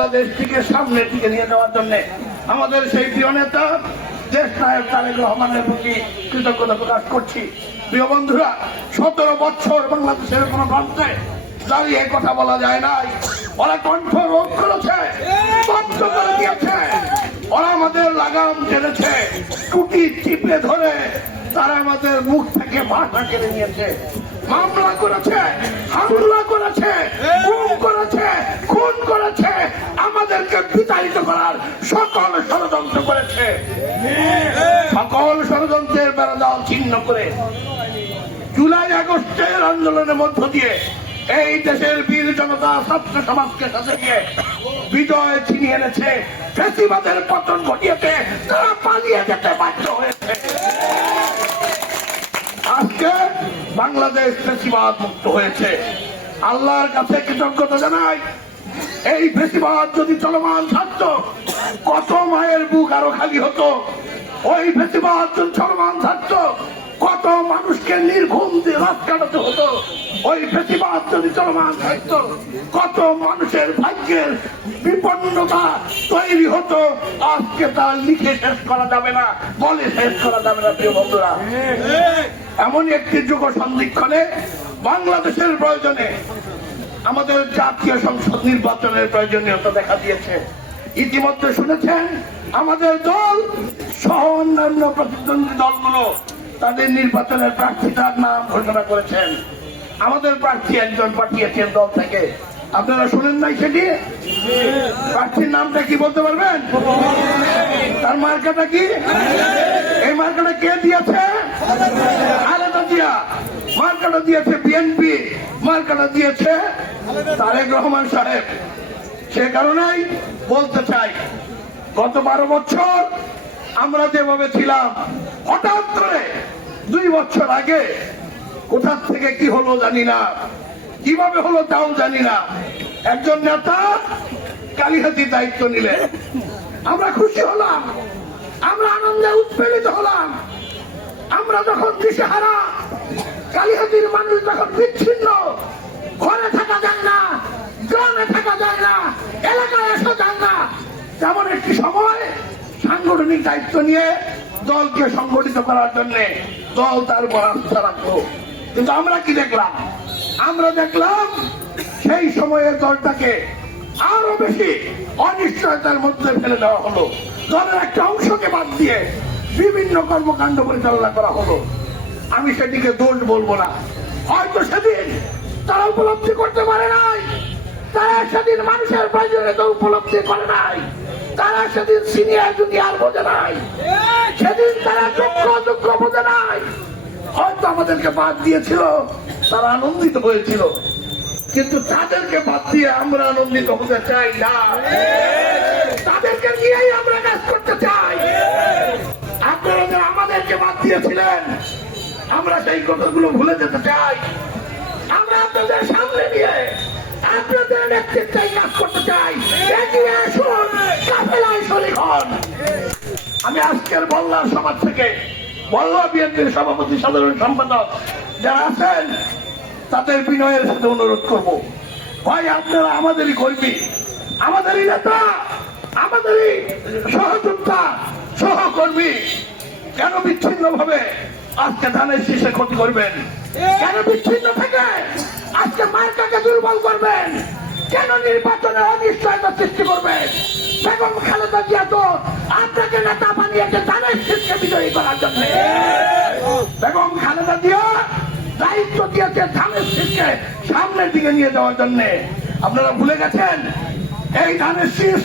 বাংলাদেশটিকে সামনের দিকে নিয়ে যাওয়ার জন্য আমাদের সেই প্রিয় নেতা দেশ নায়ক রহমানের প্রতি কৃতজ্ঞতা প্রকাশ করছি। প্রিয় বন্ধুরা, সতেরো বছর বাংলাদেশের প্রান্তে দাঁড়িয়ে কথা বলা যায় নাই। ওরা কণ্ঠ রোধ করেছে বন্ধ করে দিয়েছে। ওরা আমাদের লাগাম টেনেছে চিপে ধরে তারা আমাদের মুখ থেকে ভাষা কেড়ে নিয়েছে। মামলা করেছে, হামলা করেছে বিতাড়িত করার সকল ষড়যন্ত্র করেছে। সকল ষড়যন্ত্রের বেড়া ছিন্ন করে জুলাই আগস্টের আন্দোলনের মধ্য দিয়ে এই দেশের বীর জনতা ছাত্র সমাজকে সাথে নিয়ে বিজয় ছিনিয়ে এনেছে। ফেসিবাদের পতন ঘটিয়েছে, তারা পালিয়ে যেতে বাধ্য হয়েছে। আজকে বাংলাদেশ ফেসিবাদ মুক্ত হয়েছে। আল্লাহর কাছে কৃতজ্ঞতা জানাই এই ফেসিবাদ যদি চলমান থাকতো কত মায়ের বুক আরও খালি হতো? ওই ফেসিবাদ যদি চলমান থাকতো কত মানুষকে নির্ঘুম দিয়ে রাত কাটাতে হতো? ওই ফেসিবাদ যদি চলমান থাকতো কত মানুষের ভাগ্যের বিপন্নতা তৈরি হতো? আজকে তা লিখে শেষ করা যাবে না বলে শেষ করা যাবে না প্রিয় বন্ধুরা। এমন একটি যুগ সন্ধিক্ষণে বাংলাদেশের প্রয়োজনে আমাদের জাতীয় সংসদ নির্বাচনের প্রয়োজনীয়তা দেখা দিয়েছে। ইতিমধ্যে শুনেছেন, আমাদের দল সহ অন্যান্য প্রতিদ্বন্দ্বী দলগুলো তাদের নির্বাচনের প্রার্থীতার নাম ঘোষণা করেছেন। আমাদের প্রার্থী একজন পাঠিয়েছেন দল থেকে। আপনারা শুনেন নাই সেটি? প্রার্থীর নামটা কি বলতে পারবেন? তার মার্কাটা কি? এই মার্কাটা কে দিয়েছে? আলাদা মার্কাটা দিয়েছে বিএনপি মার্কাটা দিয়েছে তারেক রহমান সাহেব। সে কারণেই বলতে চাই, গত বারো বছর আমরা যেভাবে ছিলাম, হঠাৎ করে দুই বছর আগে কোথা থেকে কি হলো জানি না, কীভাবে হলো তাও জানি না। একজন নেতা কালীহাতি দায়িত্ব নিলেন। আমরা খুশি হলাম, আমরা আনন্দে উৎপীড়িত হলাম। আমরা যখন দিশেহারা কালীহাতির মানুষ যখন বিচ্ছিন্ন, ঘরে থাকা যায় না, গ্রামে থাকা যায় না, এলাকায় আসা যায় না, তেমন একটি সময় সাংগঠনিক দায়িত্ব নিয়ে দলকে সংগঠিত করার জন্য দল তার উপর রাখল। কিন্তু আমরা কি দেখলাম? আমরা দেখলাম সেই সময়ে দলটাকে আরও বেশি অনিশ্চয়তার মধ্যে ফেলে দেওয়া হলো। দলের একটা অংশকে বাদ দিয়ে বিভিন্ন কর্মকাণ্ড পরিচালনা করা হলো। আমি সেটিকে দোষ বলব না। হয়তো সেদিন তারা উপলব্ধি করতে পারে নাই। তারা সেদিন মানুষের প্রয়োজনীয়তা উপলব্ধি করে নাই। তারা সেদিন সিনিয়র জুনিয়র বোঝে নাই। সেদিন তারা যোগ্য যোগ্য বোঝে নাই। হয়তো আমাদেরকে বাদ দিয়েছিল, তারা আনন্দিত হয়েছিল। কিন্তু তাদেরকে বাদ দিয়ে আমরা আনন্দিত হতে চাই না। তাদেরকে নিয়েই আমরা কাজ করতে চাই। আপনারা আমাদেরকে বাদ দিয়েছিলেন আমরা সেই কথাগুলো ভুলে যেতে চাই। আমরা আপনাদের সামনে নিয়ে আপনাদের নেতৃত্বে কাজ করতে চাই। আসুন, কাফেলায় হন। আমি আজকের বল্লার সমাজ থেকে বল্লা বিএনপির সভাপতি, সাধারণ সম্পাদক যারা আছেন, তাদের বিনয়ের সাথে অনুরোধ করব। ভাই, আপনারা আমাদেরই কর্মী, আমাদেরই নেতা, আমাদেরই সহযোদ্ধা, সহকর্মী, কেন বিচ্ছিন্ন ভাবে আজকে ধানের শীষে ক্ষতি করবেন। কেন বিচ্ছিন্ন থেকে? আজকে মার্কাকে দুর্বল করবেন। কেন নির্বাচনে অনিশ্চয়তা সৃষ্টি করবেন? বেগম খালেদা জিয়া তো আপনাকে নেতা বানিয়েছে ধানের শীষকে বিজয়ী করার জন্য। বেগম খালেদা জিয়া দায়িত্ব দিয়েছে ধানের শীষকে সামনের দিকে নিয়ে যাওয়ার জন্য। আপনারা ভুলে গেছেন? এই ধানের শীষ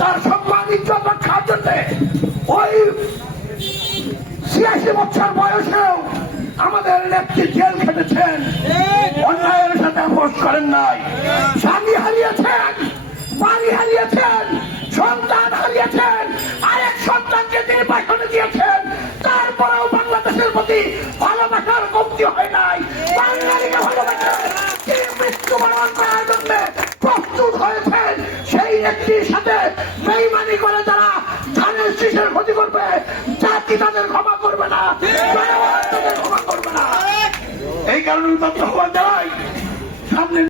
তার সম্মান ইজ্জত রক্ষার জন্য। ওই ছিয়াশি বছর বয়সেও আমাদের নেত্রী জেল খেটেছেন। অন্যায়ের সাথে আপোষ করেন নাই। স্বামী হারিয়েছেন বাড়ি হারিয়েছেন, সন্তান হারিয়েছেন, আরেক সন্তানকে নির্বাচনে দিয়েছেন। তারপরেও বাংলাদেশের প্রতি ভালোবাসার কমতি হয় নাই। বাঙালিকে ভালোবাসেন তিনি মৃত্যুবরণ করার জন্য প্রস্তুত হয়েছেন সেই নেত্রীর সাথে বেইমানি করে যারা ধানের শীষের ক্ষতি করবে জাতি তাদের ক্ষমা করবে না জনগণ তাদের ক্ষমা করবে না এই কারণে তথ্য জানাই সামনে